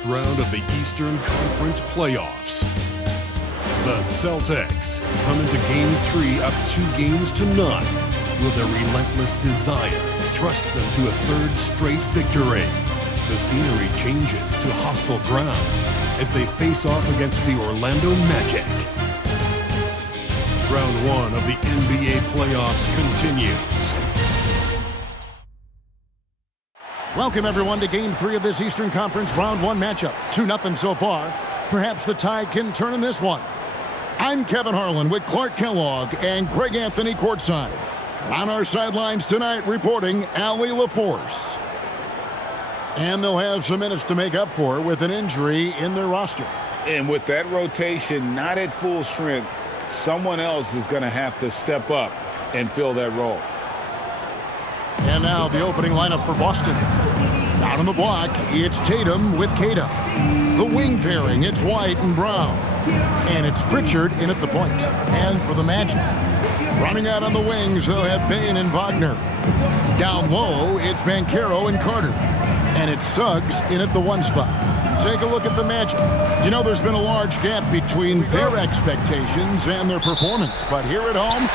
first round of the Eastern Conference playoffs. The Celtics come into Game 3 up 2-0. Will their relentless desire thrust them to a third straight victory? The scenery changes to hostile ground as they face off against the Orlando Magic. Round 1 of the NBA playoffs continues. Welcome, everyone, to Game 3 of this Eastern Conference Round 1 matchup. 2-0 so far. Perhaps the tide can turn in this one. I'm Kevin Harlan with Clark Kellogg and Greg Anthony courtside. On our sidelines tonight, reporting Allie LaForce. And they'll have some minutes to make up for with an injury in their roster. And with that rotation not at full strength, someone else is going to have to step up and fill that role. And now the opening lineup for Boston. Down on the block, it's Tatum with Kata. The wing pairing, it's White and Brown. And it's Pritchard in at the point. And for the Magic, running out on the wings, they'll have Bane and Wagner. Down low, it's Banchero and Carter. And it's Suggs in at the 1 spot. Take a look at the Magic. You know, there's been a large gap between their expectations and their performance. But here at home,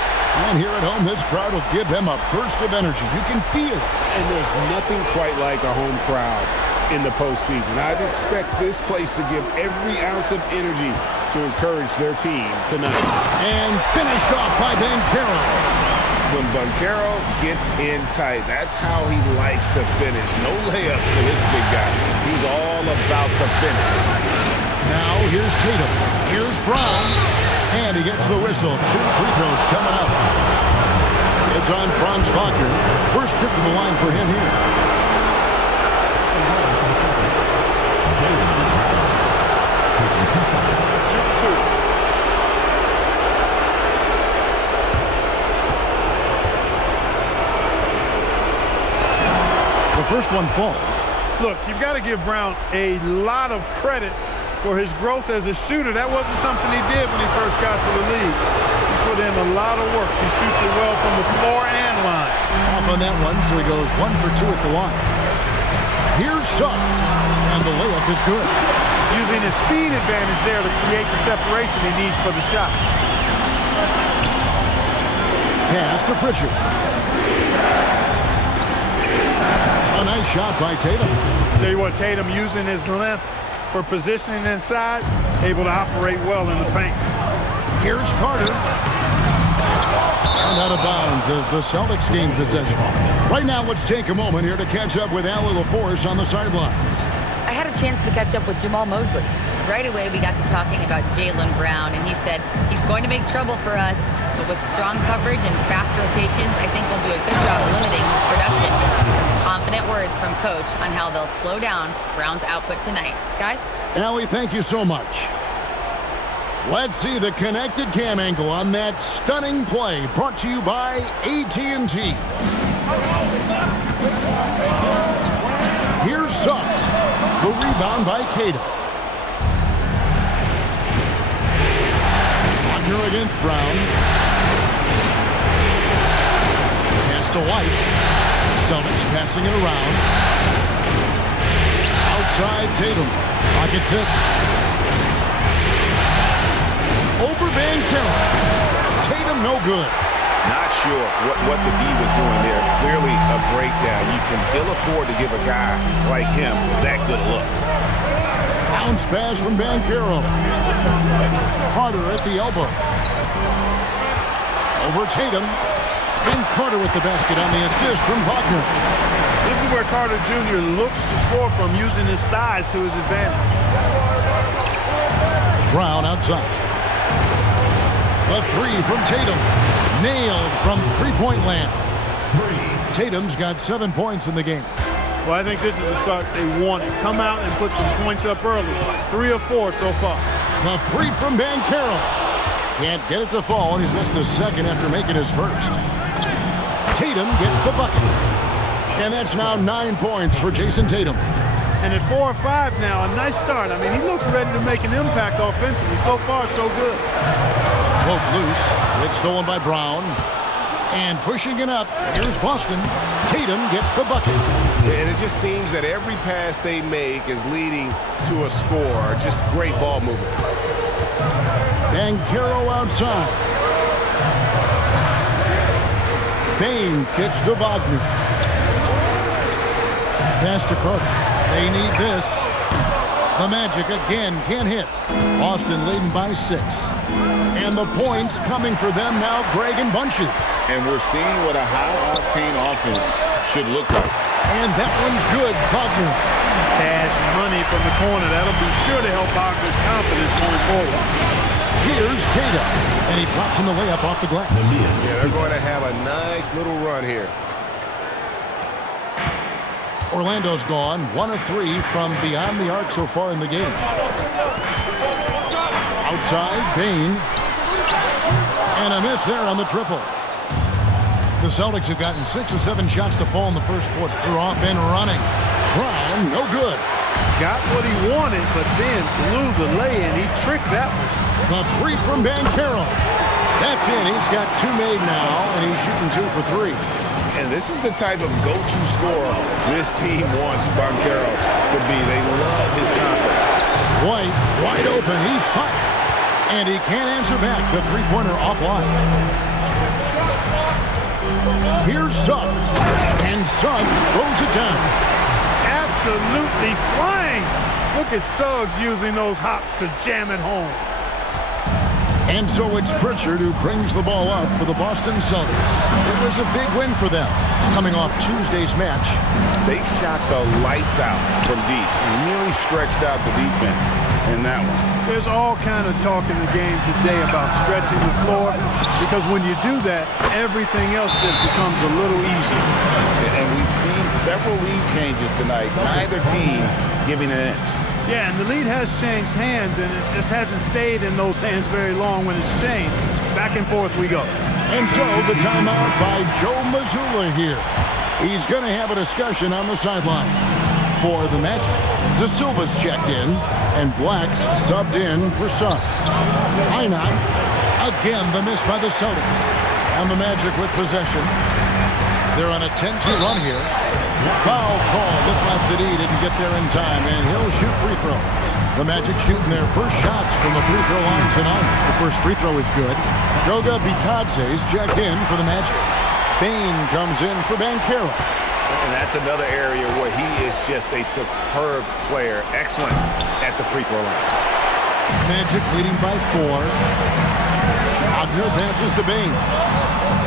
this crowd will give them a burst of energy. You can feel it. And there's nothing quite like a home crowd in the postseason. I'd expect this place to give every ounce of energy to encourage their team tonight. And finished off by Banchero. When Banchero gets in tight, that's how he likes to finish. No layups for this big guy. He's all about the finish. Now here's Tatum. Here's Brown. And he gets the whistle. 2 free throws coming up. It's on Franz Wagner. First trip to the line for him here. Shoot 2. The first one falls. Look, you've got to give Brown a lot of credit for his growth as a shooter. That wasn't something he did when he first got to the league. He put in a lot of work. He shoots it well from the floor and line. Off on that one, so he goes 1 for 2 at the line. Here's Suggs, and the layup is good. Using his speed advantage there to create the separation he needs for the shot. Pass to Pritchard. A nice shot by Tatum. Tell you what, Tatum using his length for positioning inside, able to operate well in the paint. Here's Carter. And out of bounds as the Celtics gain possession. Right now, let's take a moment here to catch up with Allie LaForce on the sideline. I had a chance to catch up with Jamal Mosley. Right away, we got to talking about Jaylen Brown, and he said he's going to make trouble for us, but with strong coverage and fast rotations, I think we'll do a good job limiting his production. Some confident words from Coach on how they'll slow down Brown's output tonight. Guys? Allie, thank you so much. Let's see the connected cam angle on that stunning play brought to you by AT&T. Here's Suggs. The rebound by Kata. Wagner against Brown. Pass to White. Celtics passing it around. Outside Tatum. Pocket 6. Over Banchero. Tatum no good. Not sure what the D was doing there. Clearly a breakdown. You can ill afford to give a guy like him that good a look. Bounce pass from Banchero. Carter at the elbow. Over Tatum. And Carter with the basket on the assist from Wagner. This is where Carter Jr. looks to score from, using his size to his advantage. Brown outside. A 3 from Tatum. Nailed from three-point land. Tatum's got 7 points in the game. Well, I think this is the start they wanted. Come out and put some points up early. 3 of 4 so far. A 3 from Banchero. Can't get it to fall, and he's missed the second after making his first. Tatum gets the bucket. And that's now 9 points for Jason Tatum. And at 4 or 5 now, a nice start. I mean, he looks ready to make an impact offensively. So far, so good. Poke loose. It's stolen by Brown. And pushing it up, here's Boston. Tatum gets the bucket. And it just seems that every pass they make is leading to a score. Just great ball movement. Banchero outside. Bain kicks to Wagner. Pass to Carter. They need this. The Magic again can't hit. Boston leading by 6. And the points coming for them now, Greg in bunches. And we're seeing what a high-octane offense should look like. And that one's good, Wagner. Cash money from the corner. That'll be sure to help Wagner's confidence going forward. Here's Kata, and he drops in the layup off the glass. Yeah, they're going to have a nice little run here. Orlando's gone 1 of 3 from beyond the arc so far in the game. Outside, Bain. And a miss there on the triple. The Celtics have gotten 6 of 7 shots to fall in the first quarter. They're off and running. Brown, no good. Got what he wanted, but then blew the lay-in. He tricked that one. The 3 from Banchero. That's in. He's got 2 made now, and he's shooting 2 for 3. And this is the type of go-to scorer this team wants Banchero to be. They love his confidence. White, wide open. He fired. And he can't answer back. The three-pointer offline. Here's Suggs. And Suggs throws it down. Absolutely flying. Look at Suggs using those hops to jam it home. And so it's Pritchard who brings the ball up for the Boston Celtics. It was a big win for them, coming off Tuesday's match. They shot the lights out from deep and really stretched out the defense in that one. There's all kind of talk in the game today about stretching the floor, because when you do that, everything else just becomes a little easier. And we've seen several lead changes tonight, neither team giving an inch. Yeah, and the lead has changed hands, and it just hasn't stayed in those hands very long when it's changed. Back and forth we go. And so the timeout by Joe Mazzulla here. He's going to have a discussion on the sideline. For the Magic, De Silva's checked in, and Black's subbed in for Suggs. Einat, again the miss by the Celtics. And the Magic with possession. They're on a 10-2 run here. Foul call. Looked like the D didn't get there in time, and he'll shoot free throws. The Magic shooting their first shots from the free throw line tonight. The first free throw is good. Goga Bitadze's checked in for the Magic. Bain comes in for Banchero. And that's another area where he is just a superb player. Excellent at the free throw line. Magic leading by 4. Wagner passes to Bain.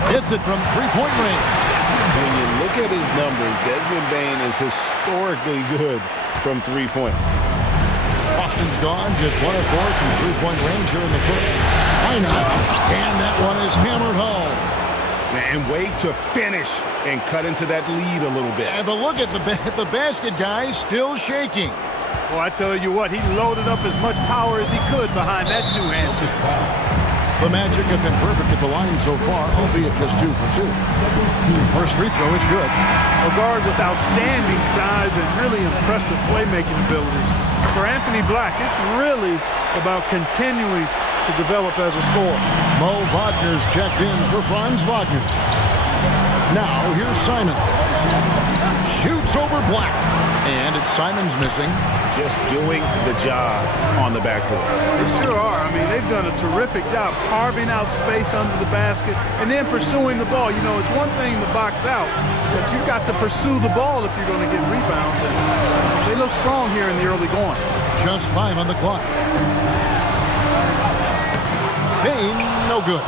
Hits it from three-point range. When you look at his numbers, Desmond Bain is historically good from three-point. Boston's gone just 1 of 4 from three-point range here in the first. Einat, and that one is hammered home. And wait to finish and cut into that lead a little bit. Yeah, but look at the basket guy still shaking. Well, I tell you what, he loaded up as much power as he could behind that two-hand. The Magic have been perfect at the line so far, albeit just 2 for 2. First free throw is good. A guard with outstanding size and really impressive playmaking abilities. For Anthony Black, it's really about continuing to develop as a scorer. Mo Wagner's checked in for Franz Wagner. Now here's Simon. Shoots over Black. And it's Simon's missing. Just doing the job on the backboard. They sure are. I mean, they've done a terrific job carving out space under the basket and then pursuing the ball. You know, it's one thing to box out, but you've got to pursue the ball if you're going to get rebounds. And they look strong here in the early going. Just 5 on the clock. Bain, no good.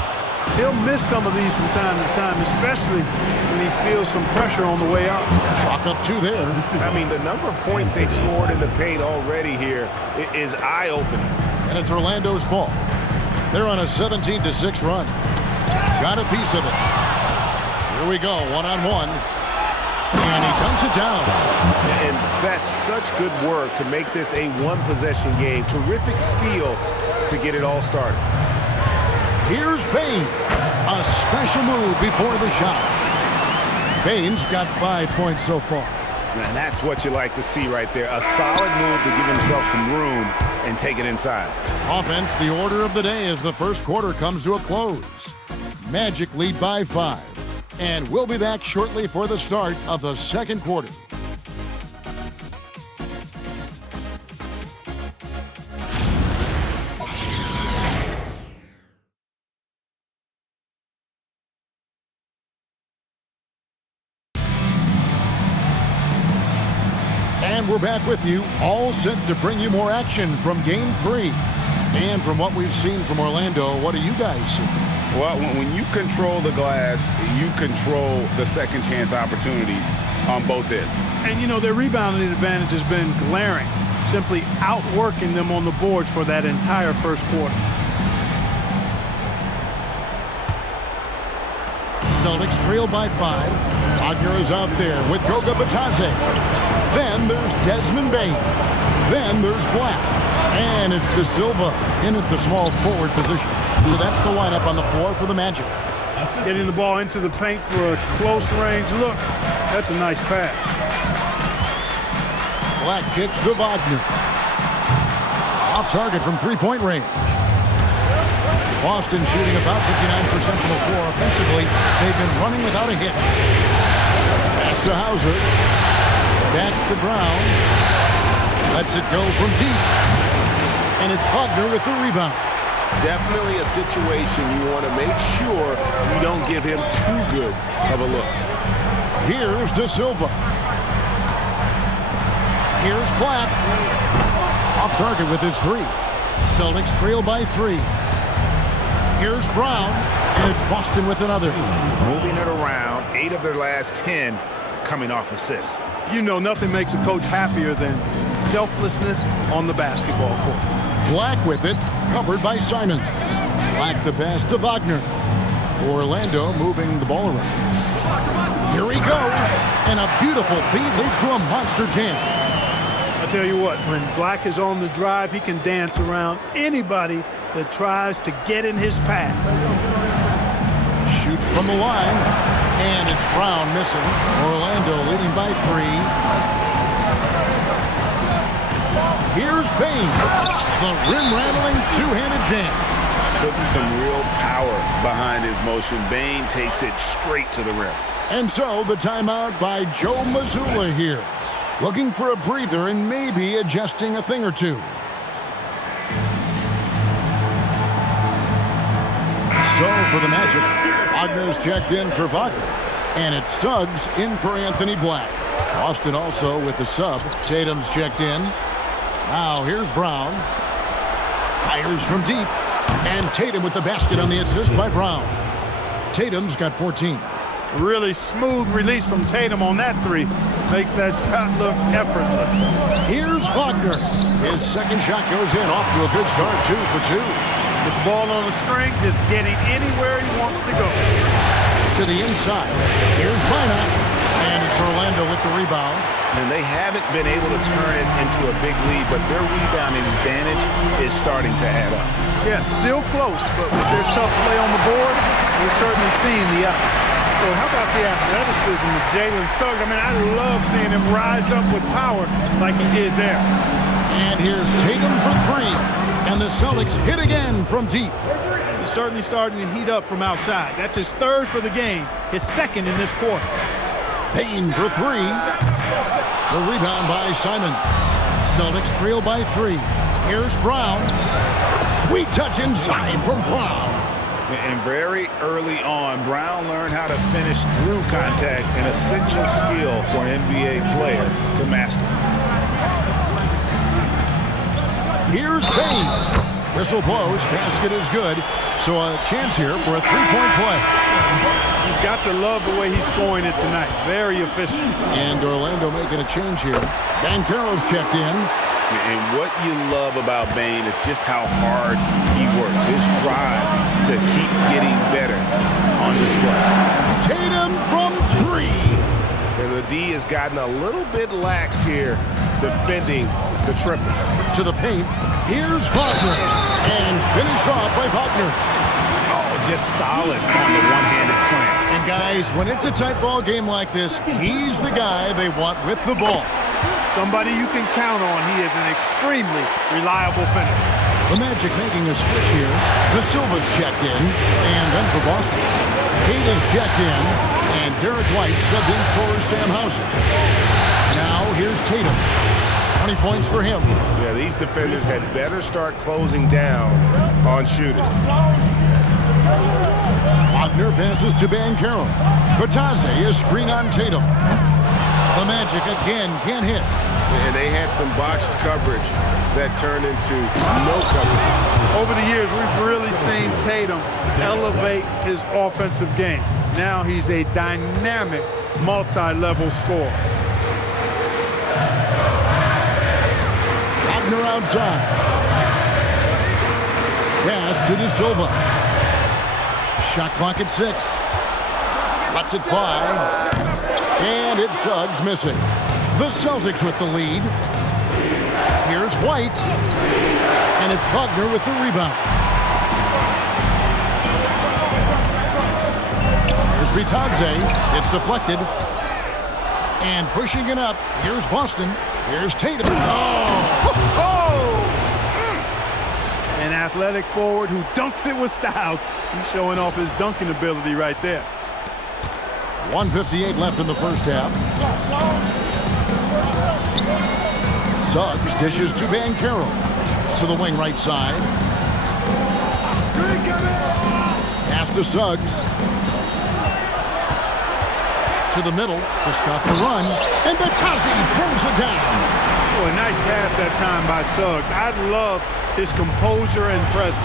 He'll miss some of these from time to time, especially when he feels some pressure on the way out. Chalk up 2 there. I mean, the number of points they've scored in the paint already here is eye-opening. And it's Orlando's ball. They're on a 17-6 run. Got a piece of it. Here we go, one-on-one. And he dunks it down. And that's such good work to make this a one-possession game. Terrific steal to get it all started. Here's Bain. A special move before the shot. Bain's got 5 points so far. And that's what you like to see right there. A solid move to give himself some room and take it inside. Offense, the order of the day as the first quarter comes to a close. Magic lead by 5. And we'll be back shortly for the start of the second quarter. And we're back with you, all set to bring you more action from Game 3. And from what we've seen from Orlando, what do you guys see? Well, when you control the glass, you control the second chance opportunities on both ends. And, you know, their rebounding advantage has been glaring, simply outworking them on the boards for that entire first quarter. Celtics trail by 5. Wagner is out there with Goga Batadze. Then there's Desmond Bain. Then there's Black. And it's De Silva in at the small forward position. So that's the lineup on the floor for the Magic. Getting the ball into the paint for a close range look. That's a nice pass. Black kicks to Wagner. Off target from three-point range. Boston shooting about 59% from the floor offensively. They've been running without a hitch. Pass to Hauser. Back to Brown. Lets it go from deep. And it's Wagner with the rebound. Definitely a situation you want to make sure you don't give him too good of a look. Here's De Silva. Here's Black. Off target with his 3. Celtics trail by 3. Here's Brown, and it's Boston with another. Moving it around, 8 of their last 10 coming off assists. You know, nothing makes a coach happier than selflessness on the basketball court. Black with it, covered by Simon. Black the pass to Wagner. Orlando moving the ball around. Here he goes, and a beautiful feed leads to a monster jam. I tell you what, when Black is on the drive, he can dance around anybody that tries to get in his path. Shoots from the line, and it's Brown missing. Orlando leading by 3. Here's Bain, the rim-rattling two-handed jam. Putting some real power behind his motion. Bain takes it straight to the rim. And so the timeout by Joe Mazzulla here. Looking for a breather and maybe adjusting a thing or two. So for the Magic, Wagner's checked in for Wagner. And it's Suggs in for Anthony Black. Boston also with the sub. Tatum's checked in. Now here's Brown. Fires from deep. And Tatum with the basket on the assist by Brown. Tatum's got 14. Really smooth release from Tatum on that 3. Makes that shot look effortless. Here's Wagner. His second shot goes in, off to a good start, 2 for 2. With the ball on the string, just getting anywhere he wants to go. To the inside. Here's Mina. And it's Orlando with the rebound. And they haven't been able to turn it into a big lead, but their rebounding advantage is starting to add up. Yeah, still close, but with their tough play on the board, we're certainly seeing the effort. So how about the athleticism of Jalen Suggs? I mean, I love seeing him rise up with power like he did there. And here's Tatum for 3. And the Celtics hit again from deep. He's certainly starting to heat up from outside. That's his 3rd for the game, his 2nd in this quarter. Bain for 3. The rebound by Simon. Celtics trail by 3. Here's Brown. Sweet touch inside from Brown. And very early on, Brown learned how to finish through contact, an essential skill for an NBA player to master. Here's Bain. Whistle blows, basket is good. So a chance here for a 3-point play. You've got to love the way he's scoring it tonight. Very efficient. And Orlando making a change here. Banchero's checked in. And what you love about Bain is just how hard he works. His drive to keep getting better on display. Tatum from 3. And the D has gotten a little bit laxed here defending the triple. To the paint. Here's Wagner. And finished off by Wagner. Oh, just solid on the one-handed slam. And guys, when it's a tight ball game like this, he's the guy they want with the ball. Somebody you can count on. He is an extremely reliable finisher. The Magic making a switch here. De Silva's checked in. And then for Boston. Kate is checked in, and Derek White subbed in for Sam Hauser. Now here's Tatum. 20 points for him. Yeah, these defenders had better start closing down on shooting. Wagner passes to Banchero. Batadze is screen on Tatum. The Magic again can't hit. And they had some botched coverage that turned into no coverage. Over the years, we've really seen Tatum elevate his offensive game. Now he's a dynamic, multi-level scorer. Wagner outside. Pass to De Silva. Shot clock at 6. Lets it fly. And it's Suggs missing. The Celtics with the lead. Here's White. And it's Wagner with the rebound. Here's Batadze. It's deflected. And pushing it up. Here's Boston. Here's Tatum. An athletic forward who dunks it with style. He's showing off his dunking ability right there. 1:58 left in the first half. Suggs dishes to Banchero. To the wing right side. Pass to Suggs. To the middle to stop the run. And Batadze throws it down. Oh, a nice pass that time by Suggs. I love his composure and presence.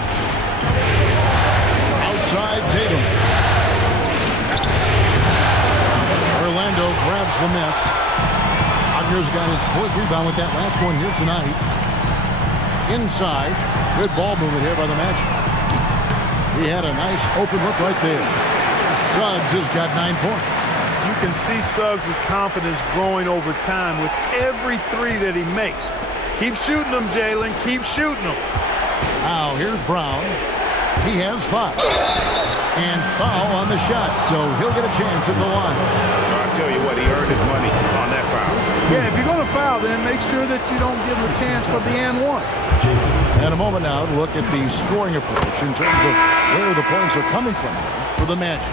Outside Tatum. Orlando grabs the miss. Wagner's got his 4th rebound with that last one here tonight. Inside. Good ball movement here by the Magic. He had a nice open look right there. Suggs has got 9 points. You can see Suggs' confidence growing over time with every 3 that he makes. Keep shooting them, Jalen. Keep shooting them. Now here's Brown. He has 5. And foul on the shot, so he'll get a chance at the line. I'll tell you what, he earned his money on that foul. Yeah, if you're going to foul, then make sure that you don't give him a chance for the and one. And a moment now to look at the scoring approach in terms of where the points are coming from for the Magic.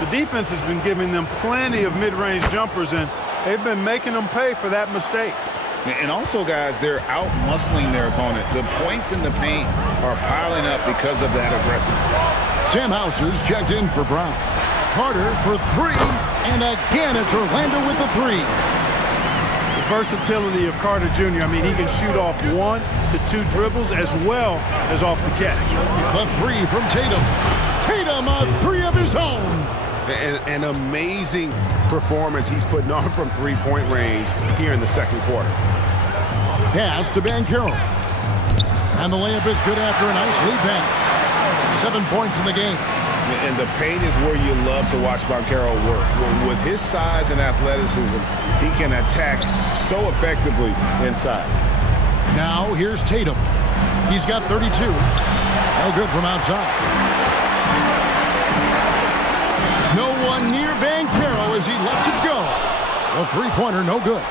The defense has been giving them plenty of mid-range jumpers, and they've been making them pay for that mistake. And also, guys, they're out-muscling their opponent. The points in the paint are piling up because of that aggressiveness. Sam Hauser's checked in for Brown. Carter for 3, and again it's Orlando with the 3. The versatility of Carter Jr., I mean, he can shoot off 1 to 2 dribbles as well as off the catch. The 3 from Tatum. Tatum a 3 of his own. An amazing performance he's putting on from three-point range here in the second quarter. Pass to Banchero. And the layup is good after a nice lead pass. 7 points in the game. And the paint is where you love to watch Banchero work. With his size and athleticism, he can attack so effectively inside. Now here's Tatum. He's got 32. No good from outside. No one near Banchero as he lets it go. A 3-pointer, no good.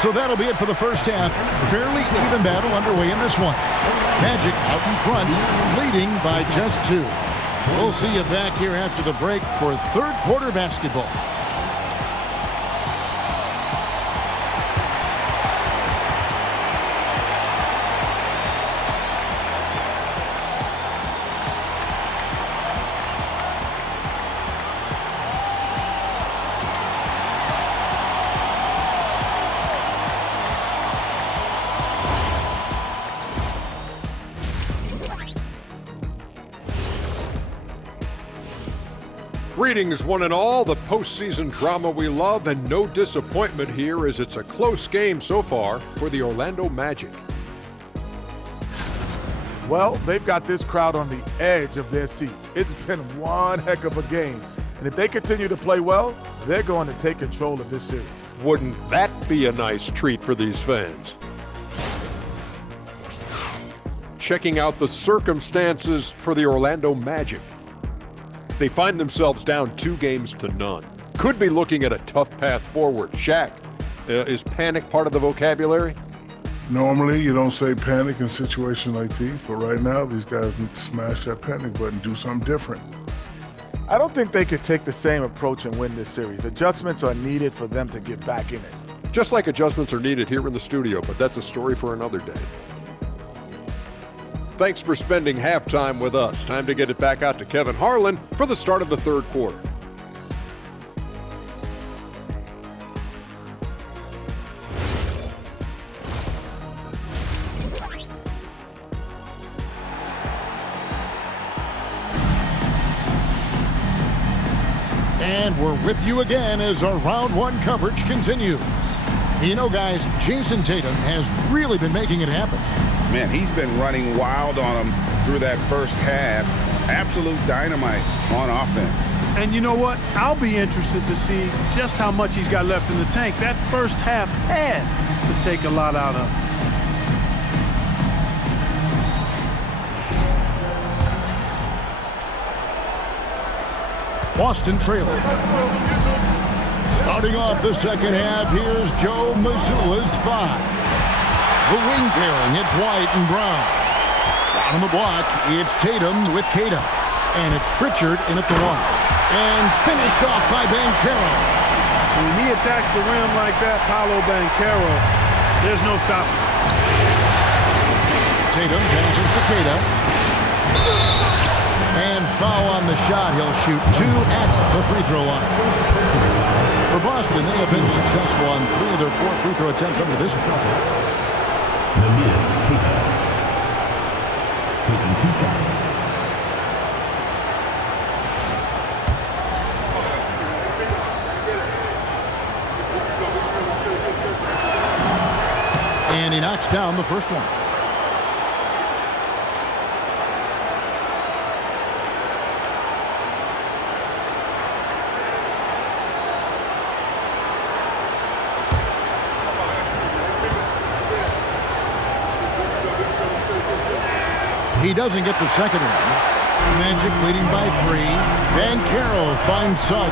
So that'll be it for the first half. Fairly even battle underway in this one. Magic out in front, leading by just 2. We'll see you back here after the break for third quarter basketball. Greetings, one and all. The postseason drama we love, and no disappointment here as it's a close game so far for the Orlando Magic. Well, they've got this crowd on the edge of their seats. It's been one heck of a game. And if they continue to play well, they're going to take control of this series. Wouldn't that be a nice treat for these fans? Checking out the circumstances for the Orlando Magic. They find themselves down 2-0. Could be looking at a tough path forward. Shaq, is panic part of the vocabulary? Normally, you don't say panic in situations like these, but right now, these guys need to smash that panic button, do something different. I don't think they could take the same approach and win this series. Adjustments are needed for them to get back in it. Just like adjustments are needed here in the studio, but that's a story for another day. Thanks for spending halftime with us. Time to get it back out to Kevin Harlan for the start of the third quarter. And we're with you again as our round one coverage continues. You know, guys, Jason Tatum has really been making it happen. Man, he's been running wild on him through that first half. Absolute dynamite on offense. And you know what? I'll be interested to see just how much he's got left in the tank. That first half had to take a lot out of him. Boston trailing. Starting off the second half, here's Joe Mazzulla's 5. The wing pairing, it's White and Brown. Down on the block, it's Tatum with Keita. And it's Pritchard in at the 1. And finished off by Banchero. When he attacks the rim like that, Paolo Banchero, there's no stopping. Tatum passes to Keita. And foul on the shot. He'll shoot 2 at the free throw line. For Boston, they have been successful on 3 of their 4 free throw attempts up to this point. Taking 2 shots. And he knocks down the first one. He doesn't get the second one. Magic leading by 3. Banchero finds Suggs.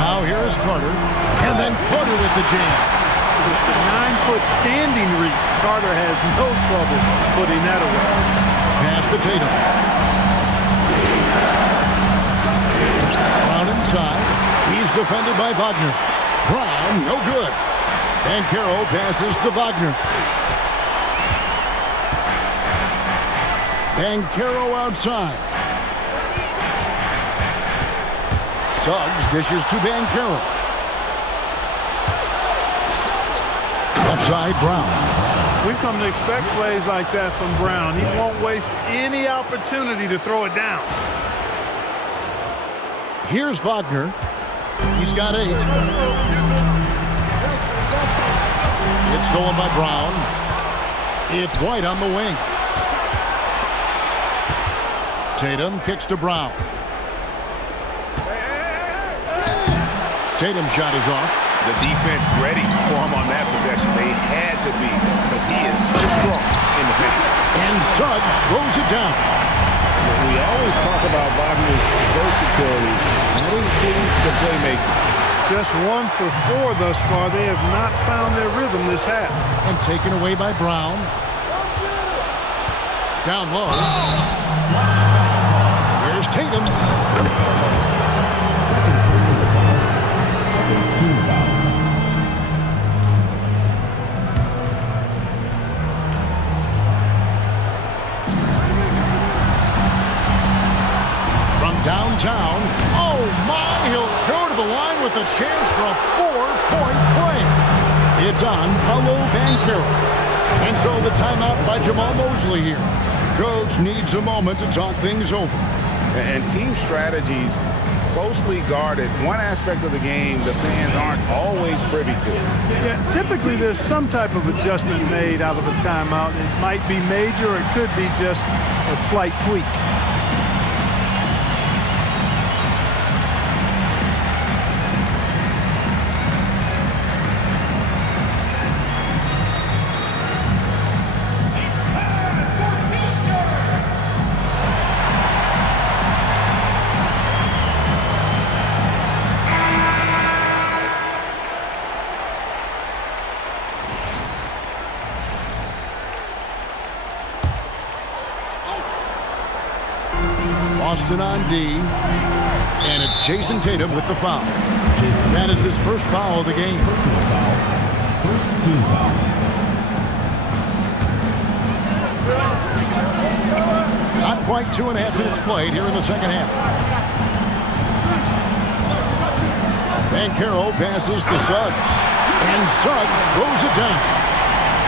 Now here is Carter. And then Carter with the jam. With the 9-foot standing reach, Carter has no trouble putting that away. Pass to Tatum. Brown inside. He's defended by Wagner. Brown, no good. Banchero passes to Wagner. Banchero outside. Suggs dishes to Banchero. Outside Brown. We've come to expect plays like that from Brown. He won't waste any opportunity to throw it down. Here's Wagner. He's got 8. It's stolen by Brown. It's White on the wing. Tatum kicks to Brown. Tatum's shot is off. The defense ready for him on that possession. They had to be because he is so strong in the paint. And Suggs throws it down. We always talk about Wagner's versatility, and that includes the playmaking. Just 1 for 4 thus far. They have not found their rhythm this half. And taken away by Brown. Down low. Here's Tatum. Second team foul. From downtown. Oh my, he'll go to the line with a chance for a 4-point play. It's on Paolo Banchero. And so the timeout by Jamal Mosley here. Coach needs a moment to talk things over. And team strategies closely guarded. One aspect of the game the fans aren't always privy to. Yeah, typically there's some type of adjustment made out of a timeout. It might be major, or it could be just a slight tweak. Boston on D. And it's Jason Tatum with the foul. That is his first foul of the game. Personal foul. First team foul. Not quite 2.5 minutes played here in the second half. Banchero passes to Suggs. And Suggs throws it down.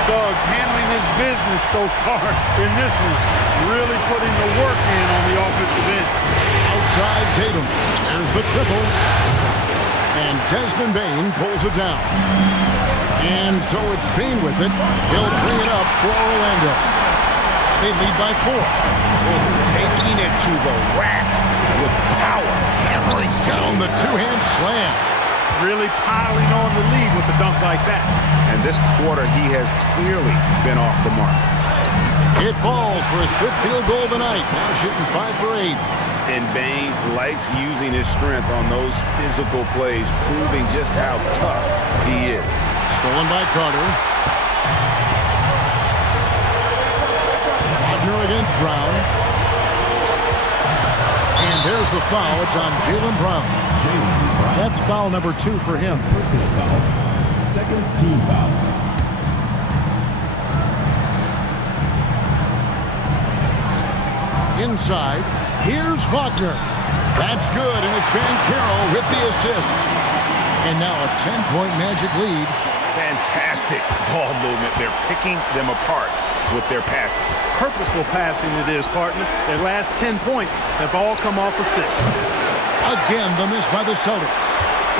Suggs handling his business so far in this one. Really putting the work in on the offensive end. Outside Tatum. There's the triple. And Desmond Bane pulls it down. And so it's Bane with it. He'll bring it up for Orlando. They lead by 4. Taking it to the rack with power. Hammering down the two-hand slam. Really piling on the lead with a dunk like that. And this quarter, he has clearly been off the mark. It falls for his 5th field goal of the night. Now shooting 5 for 8. And Bane likes using his strength on those physical plays, proving just how tough he is. Stolen by Carter. Wagner against Brown. And there's the foul. It's on Jaylen Brown. That's foul number 2 for him. Personal foul. Second team foul. Inside, here's Wagner. That's good, and it's Banchero with the assist. And now a 10-point Magic lead. Fantastic ball movement. They're picking them apart with their passing. Purposeful passing it is, partner. Their last 10 points have all come off assists. Again, the miss by the Celtics.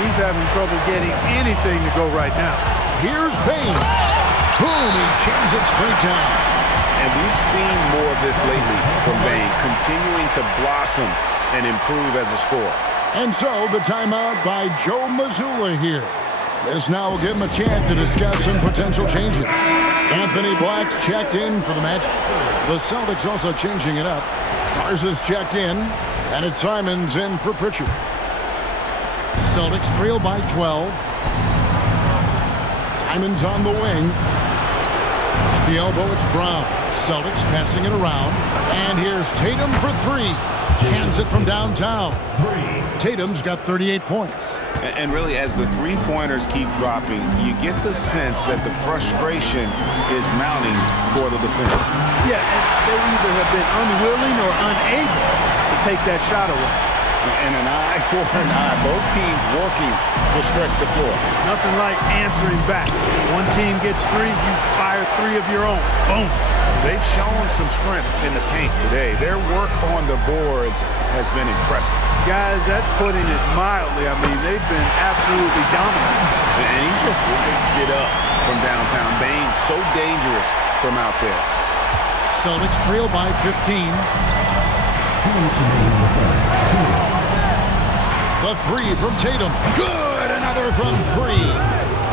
He's having trouble getting anything to go right now. Here's Bane. Boom, he jams it straight down. And we've seen more of this lately from Bane, continuing to blossom and improve as a scorer. And so the timeout by Joe Mazzulla here. This now will give him a chance to discuss some potential changes. Anthony Black's checked in for the Magic. The Celtics also changing it up. Garza's checked in, and it's Simons in for Pritchard. Celtics trail by 12. Simons on the wing. At the elbow, it's Brown. Celtics passing it around. And here's Tatum for 3. Cans it from downtown. Tatum's got 38 points. And really, as the three-pointers keep dropping, you get the sense that the frustration is mounting for the defense. Yeah, and they either have been unwilling or unable to take that shot away. And an eye for an eye. Both teams working to stretch the floor. Nothing like answering back. One team gets 3, you fire 3 of your own. Boom. They've shown some strength in the paint today. Their work on the boards has been impressive. Guys, that's putting it mildly. I mean, they've been absolutely dominant. And he just lights it up from downtown. Bane, so dangerous from out there. Celtics trail by 15. 2 minutes remaining in the third. 2 minutes. The 3 from Tatum. Good! Another from 3.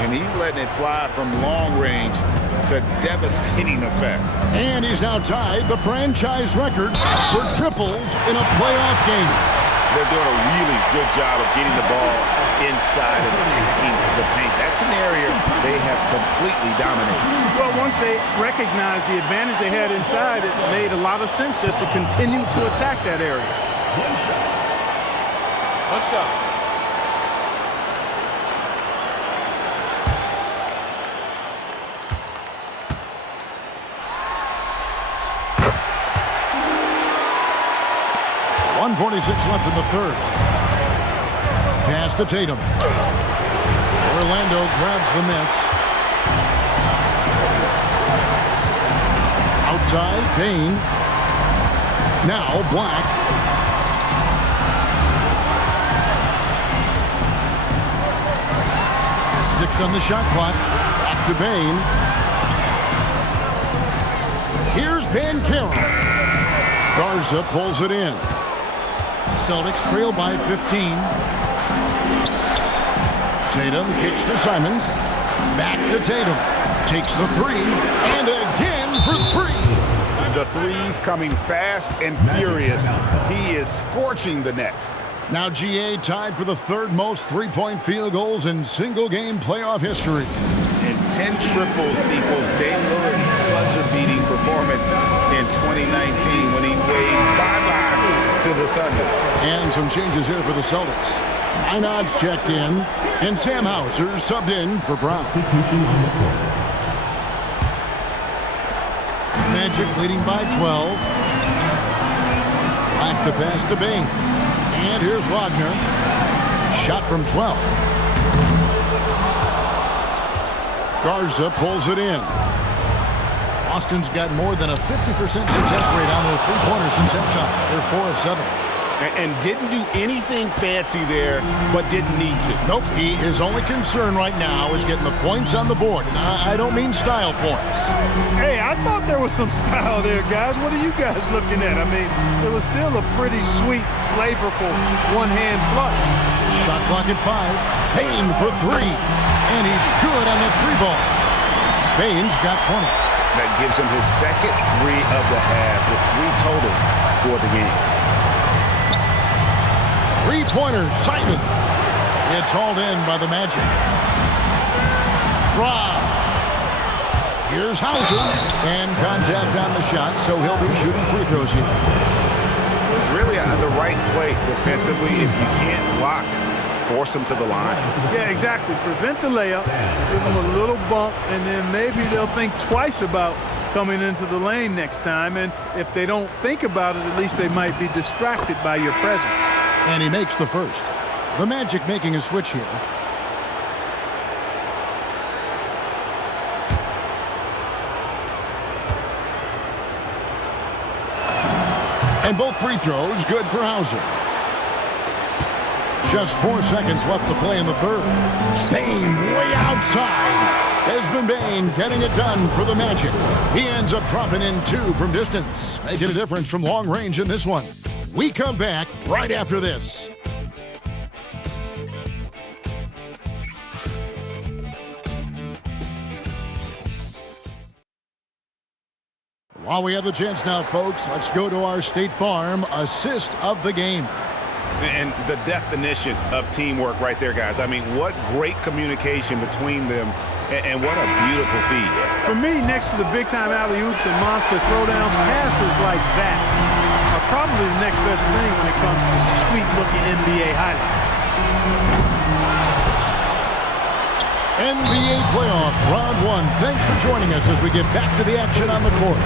And he's letting it fly from long range to devastating effect. And he's now tied the franchise record for triples in a playoff game. They're doing a really good job of getting the ball inside and attacking the paint. That's an area they have completely dominated. Well, once they recognized the advantage they had inside, it made a lot of sense just to continue to attack that area. One shot. One shot. .146 left in the third. Pass to Tatum. Orlando grabs the miss. Outside, Bane. Now Black. Six on the shot clock. Back to Bane. Here's Banchero. Garza pulls it in. Celtics trail by 15. Tatum kicks to Simons. Back to Tatum. Takes the 3. And again for 3. The threes coming fast and furious. He is scorching the nets. Now GA tied for the 3rd most three-point field goals in single-game playoff history. And 10 triples equals Dame Lillard's buzzer-beating performance in 2019 when he waved bye-bye to the Thunder. under. And some changes here for the Celtics. Einod's checked in, and Sam Hauser subbed in for Brown. Substitution on the court. Magic leading by 12. Back the pass to Bain. And here's Wagner. Shot from 12. Garza pulls it in. Boston's got more than a 50% success rate on their three-pointers since halftime. They're 4 of 7. And didn't do anything fancy there, but didn't need to. Nope, his only concern right now is getting the points on the board. And I don't mean style points. Hey, I thought there was some style there, guys. What are you guys looking at? I mean, it was still a pretty sweet, flavorful one-hand flush. Shot clock at 5. Payne for 3. And he's good on the 3-ball. Payne's got 20. That gives him his second 3 of the half, with 3 total for the game. Three-pointer, Simon. It's hauled in by the Magic. Rob. Here's Hauser. And contact on the shot, so he'll be shooting free throws here. It's really the right play defensively. If you can't block, force them to the line. Yeah, exactly. Prevent the layup, give them a little bump, and then maybe they'll think twice about coming into the lane next time. And if they don't think about it, at least they might be distracted by your presence. And he makes the first. The Magic making a switch here. And both free throws good for Hauser. Just 4 seconds left to play in the third. Bain way outside. Desmond Bain getting it done for the Magic. He ends up dropping in 2 from distance, making a difference from long range in this one. We come back right after this. While we have the chance now, folks, let's go to our State Farm assist of the game. And the definition of teamwork right there, guys. I mean, what great communication between them, and what a beautiful feed. For me, next to the big-time alley-oops and monster throwdowns, passes like that are probably the next best thing when it comes to sweet-looking NBA highlights. NBA playoff round 1. Thanks for joining us as we get back to the action on the court.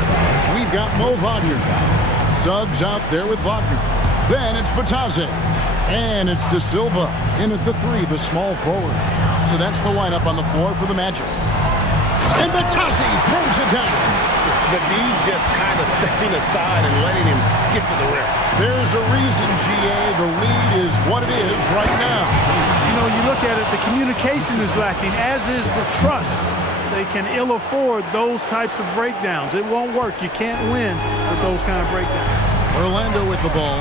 We've got Mo Wagner. Suggs out there with Wagner. Then it's Batazzi. And it's De Silva in at the 3, the small forward. So that's the lineup on the floor for the Magic. And Batazzi throws it down. The D just kind of stepping aside and letting him get to the rim. There's a reason, GA, the lead is what it is right now. You know, you look at it, the communication is lacking, as is the trust. They can ill afford those types of breakdowns. It won't work. You can't win with those kind of breakdowns. Orlando with the ball,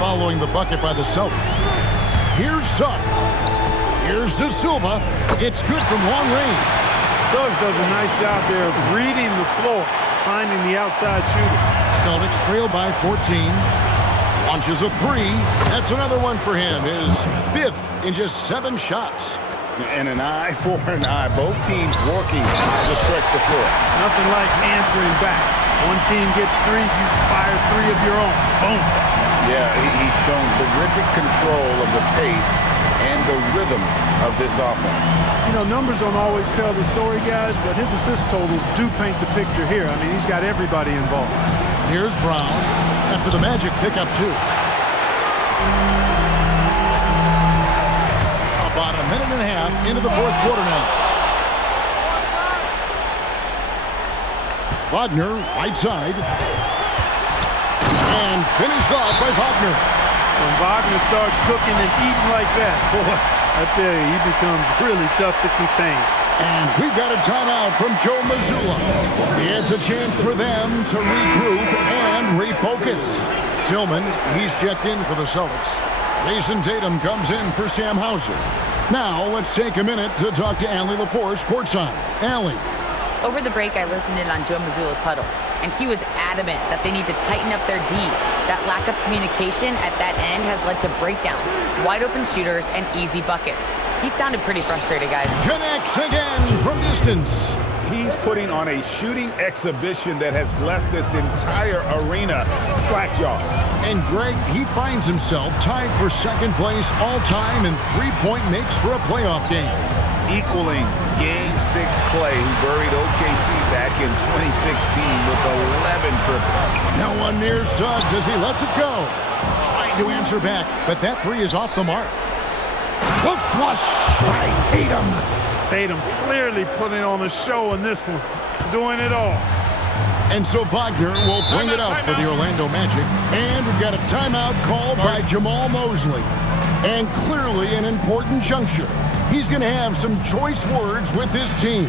following the bucket by the Celtics. Here's Suggs. Here's De Silva. It's good from long range. Suggs does a nice job there of reading the floor, finding the outside shooter. Celtics trail by 14. Launches a 3. That's another one for him. His 5th in just 7 shots. And an eye for an eye. Both teams working to stretch the floor. Nothing like answering back. One team gets 3, you fire 3 of your own. Boom. Yeah, he's shown terrific control of the pace and the rhythm of this offense. You know, numbers don't always tell the story, guys, but his assist totals do paint the picture here. I mean, he's got everybody involved. Here's Brown after the Magic pick up 2. About a minute and a half into the fourth quarter now. Wagner, right side. And finished off by Wagner. When Wagner starts cooking and eating like that, boy, I tell you, he becomes really tough to contain. And we've got a timeout from Joe Mazzulla. It's a chance for them to regroup and refocus. Tillman, he's checked in for the Celtics. Jason Tatum comes in for Sam Hauser. Now let's take a minute to talk to Allie LaForce courtside. Allie. Over the break, I listened in on Joe Mazzulla's huddle, and he was adamant that they need to tighten up their D. That lack of communication at that end has led to breakdowns, wide open shooters, and easy buckets. He sounded pretty frustrated, guys. Connects again from distance. He's putting on a shooting exhibition that has left this entire arena slack-jawed. And Greg, he finds himself tied for second place all-time in three-point makes for a playoff game. Equaling Game 6 Clay, who buried OKC back in 2016 with 11 triples. Now one near Suggs as he lets it go. Trying to answer back, but that three is off the mark. The flush by Tatum. Tatum clearly putting on a show in this one, doing it all. And so Wagner will bring it up for the Orlando Magic. And we've got a timeout called by Jamal Mosley. And clearly an important juncture. He's going to have some choice words with his team.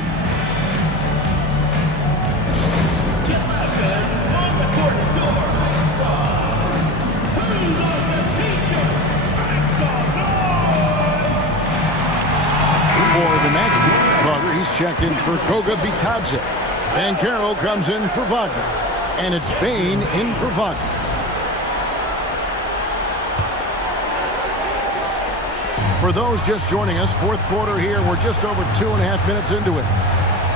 For the Magic, Carter, he's checked in for Goga Bitadze. And Carroll comes in for Wagner. And it's Bain in for Wagner. For those just joining us, fourth quarter here, we're just over 2.5 minutes into it.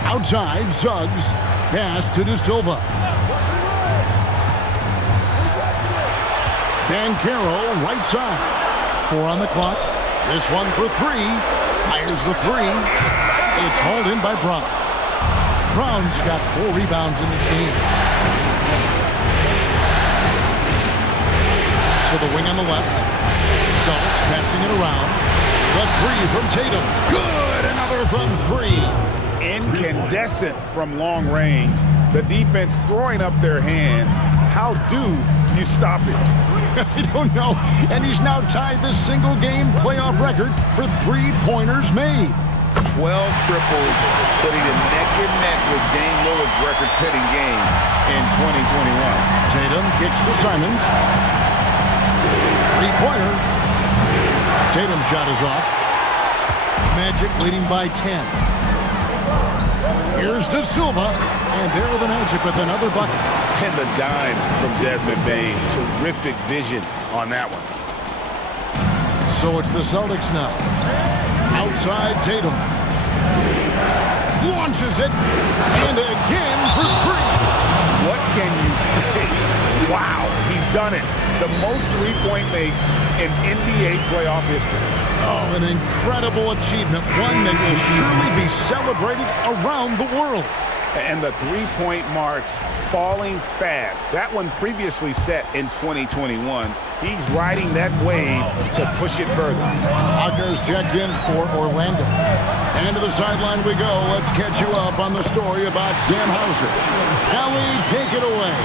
Outside, Suggs, pass to De Silva. Dan Carroll, right side. 4 on the clock. This one for 3. Fires the 3. It's hauled in by Brown. Brown's got 4 rebounds in this game. So the wing on the left. Celtics passing it around. The 3 from Tatum. Good! Another from 3. Incandescent from long range. The defense throwing up their hands. How do you stop it? I don't know. And he's now tied the single-game playoff record for three-pointers made. 12 triples, putting him neck and neck with Dame Lillard's record-setting game in 2021. Tatum kicks to Simons. Three-pointer. Tatum's shot is off. Magic leading by 10. Here's De Silva, and there are the Magic with another bucket. And the dime from Desmond Bain. Terrific vision on that one. So it's the Celtics now. Outside Tatum. Launches it, and again for 3. What can you say? Wow, he's done it. The most three-point makes in NBA playoff history. Oh, an incredible achievement. One that will surely be celebrated around the world. And the three-point marks falling fast. That one previously set in 2021. He's riding that wave to push it further. Wagner's checked in for Orlando. And to the sideline we go. Let's catch you up on the story about Sam Hauser. Allie, take it away.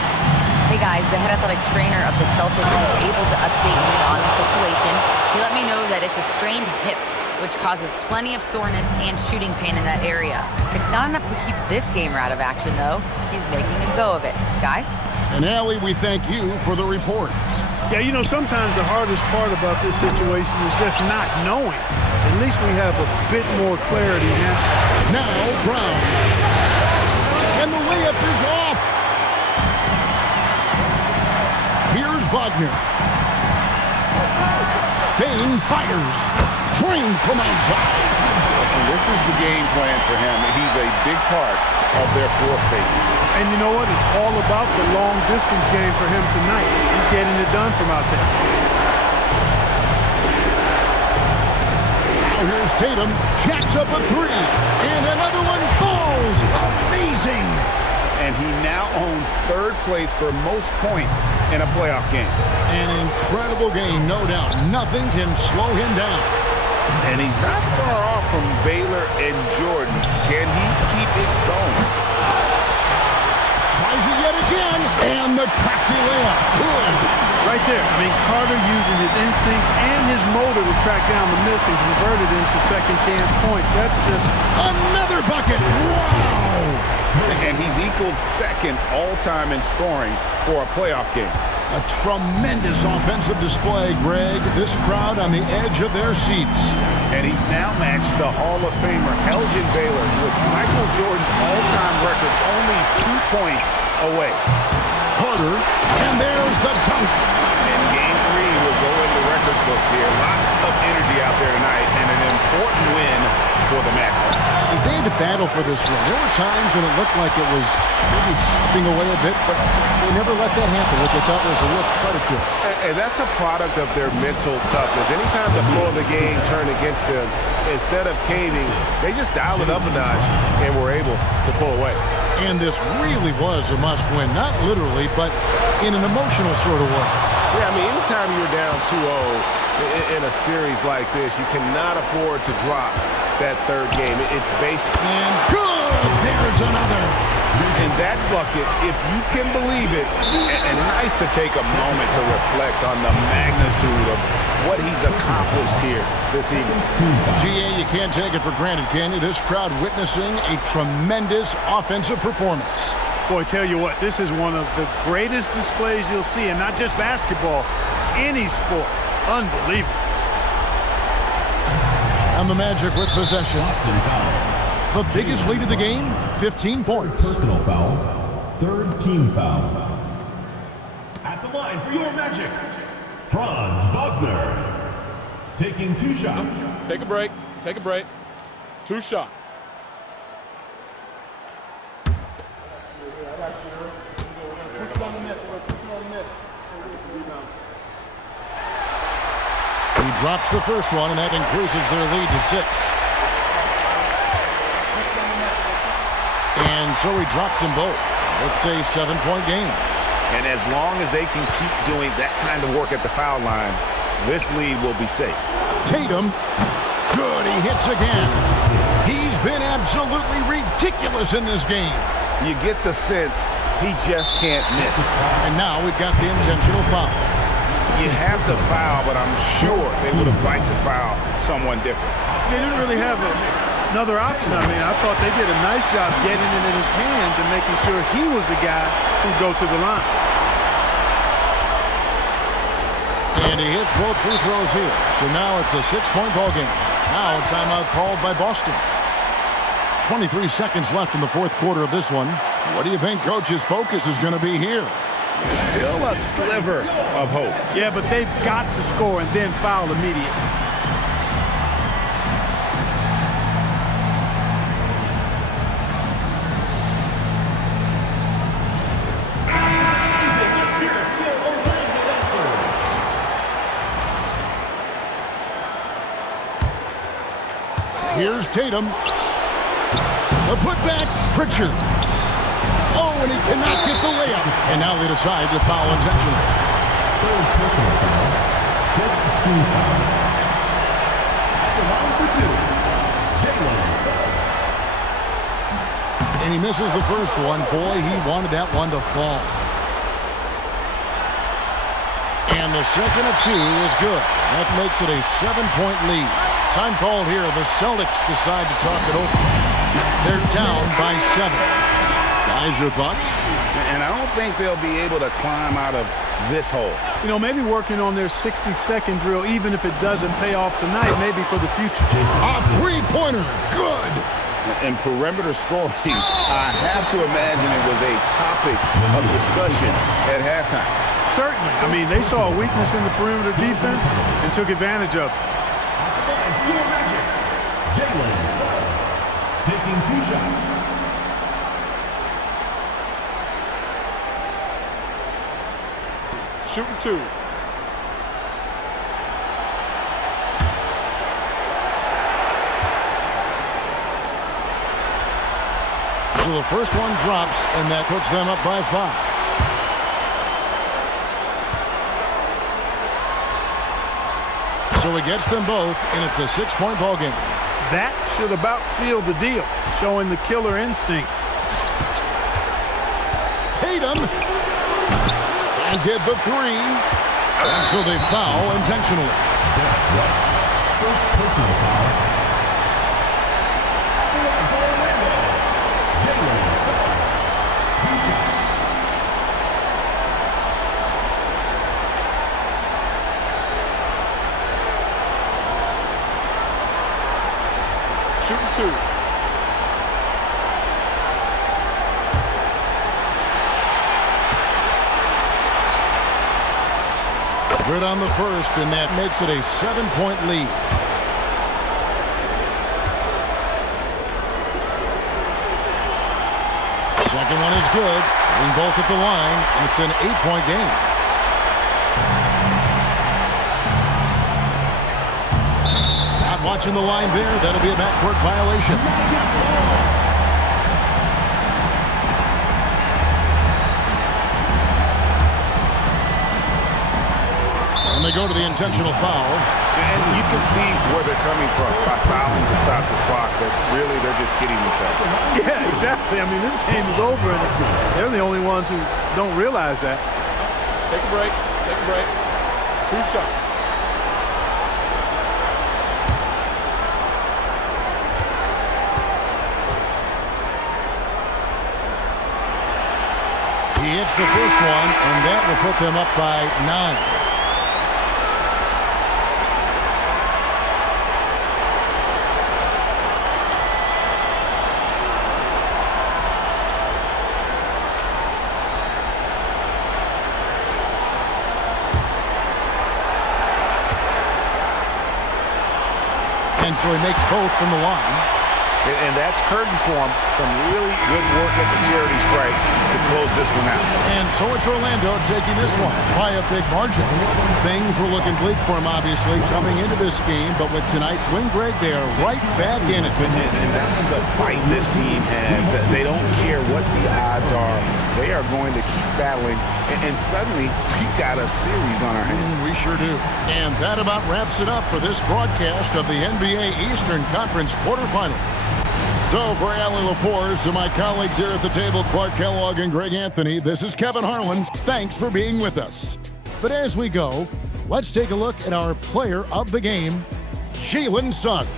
Hey guys, the head athletic trainer of the Celtics was able to update me on the situation. He let me know that it's a strained hip, which causes plenty of soreness and shooting pain in that area. It's not enough to keep this gamer out of action, though. He's making a go of it. Guys? And Allie, we thank you for the report. Yeah, you know, sometimes the hardest part about this situation is just not knowing. At least we have a bit more clarity now. Now, Brown. And the layup is off. Here's Wagner. Bain fires. Drained from outside. And this is the game plan for him. He's a big part of their floor spacing. And you know what? It's all about the long distance game for him tonight. He's getting it done from out there. Now here's Tatum. Jacks up a 3. And another one falls. Amazing. And he now owns third place for most points in a playoff game. An incredible game, no doubt. Nothing can slow him down. And he's not far off from Baylor and Jordan. Can he keep it going? Tries it yet again. And the crafty layup. Good. Right there. I mean, Carter using his instincts and his motor to track down the miss and convert it into second chance points. That's just another bucket. Wow. And he's equaled second all-time in scoring for a playoff game. A tremendous offensive display, Greg. This crowd on the edge of their seats. And he's now matched the Hall of Famer Elgin Baylor with Michael Jordan's all-time record only 2 points away. Carter, and there's the dunk. And Game 3 will go in the record books here. Lots of energy out there tonight and an important win for the Magic. If they had to battle for this one. There were times when it looked like it was maybe slipping away a bit, but they never let that happen, which I thought was a real credit to them. And that's a product of their mental toughness. Anytime the flow of the game turned against them, instead of caving, they just dialed it up a notch and were able to pull away. And this really was a must-win, not literally, but in an emotional sort of way. Yeah, I mean, anytime you're down 2-0 in a series like this, you cannot afford to drop that third game. It's basic. And good! There's another. And that bucket, if you can believe it, and nice to take a moment to reflect on the magnitude of what he's accomplished here this evening. GA, you can't take it for granted, can you? This crowd witnessing a tremendous offensive performance. Boy, tell you what, this is one of the greatest displays you'll see, and not just basketball, any sport. Unbelievable. And the Magic with possession. The biggest lead of the game, 15 points. Personal foul, third team foul. At the line for your Magic, Franz Wagner. Taking 2 shots. Take a break. Take a break. 2 shots. He drops the first one, and that increases their lead to 6. And so he drops them both. It's a 7-point game. And as long as they can keep doing that kind of work at the foul line, this lead will be safe. Tatum, good, he hits again. He's been absolutely ridiculous in this game. You get the sense he just can't miss. And now we've got the intentional foul. You have to foul, but I'm sure they would have liked to foul someone different. They didn't really have another option. I mean, I thought they did a nice job getting it in his hands and making sure he was the guy who'd go to the line. And he hits both free throws here. So now it's a 6-point ball game. Now a timeout called by Boston. 23 seconds left in the fourth quarter of this one. What do you think Coach's focus is going to be here? Still a sliver of hope. Yeah, but they've got to score and then foul immediately. Here's Tatum. The putback, Pritchard. Oh, and he cannot get the layup. And now they decide to foul intentionally. Third personal foul, fifth team foul. At the line for 2, Jalen. And he misses the first one. Boy, he wanted that one to fall. And the second of 2 is good. That makes it a 7-point lead. Time called here. The Celtics decide to talk it over. They're down by 7. Guys, your thoughts? And I don't think they'll be able to climb out of this hole. You know, maybe working on their 60-second drill, even if it doesn't pay off tonight, maybe for the future. A three-pointer. Good. And perimeter scoring, I have to imagine it was a topic of discussion at halftime. Certainly. I mean, they saw a weakness in the perimeter defense and took advantage of it. Your Magic, Jalen taking 2 shots. Shooting 2. So the first one drops, and that puts them up by 5. So he gets them both, and it's a 6-point ball game. That should about seal the deal, showing the killer instinct. Tatum. And get the 3. And so they foul intentionally. First personal foul. Jalen 2 shots. Shooting 2. Good on the first, and that makes it a 7-point lead. Second one is good. Getting both at the line, and it's an 8-point game. Not watching the line there. That'll be a backcourt violation. And they go to the intentional foul. And you can see where they're coming from by fouling to stop the clock, but really they're just kidding themselves. Yeah, exactly. I mean, this game is over, and they're the only ones who don't realize that. Take a break. Take a break. 2 shots. He hits the first one, and that will put them up by 9. And so he makes both from the line. And that's curtains for him. Some really good work at the charity stripe to close this one out. And so it's Orlando taking this one by a big margin. Things were looking bleak for him, obviously, coming into this game. But with tonight's win, Greg, they are right back in it. And that's the fight this team has. They don't care what the odds are. They are going to keep battling. And suddenly, we've got a series on our hands. We sure do. And that about wraps it up for this broadcast of the NBA Eastern Conference quarterfinals. So for Allie LaForce and my colleagues here at the table, Clark Kellogg and Greg Anthony, this is Kevin Harlan. Thanks for being with us. But as we go, let's take a look at our player of the game, Jalen Suggs.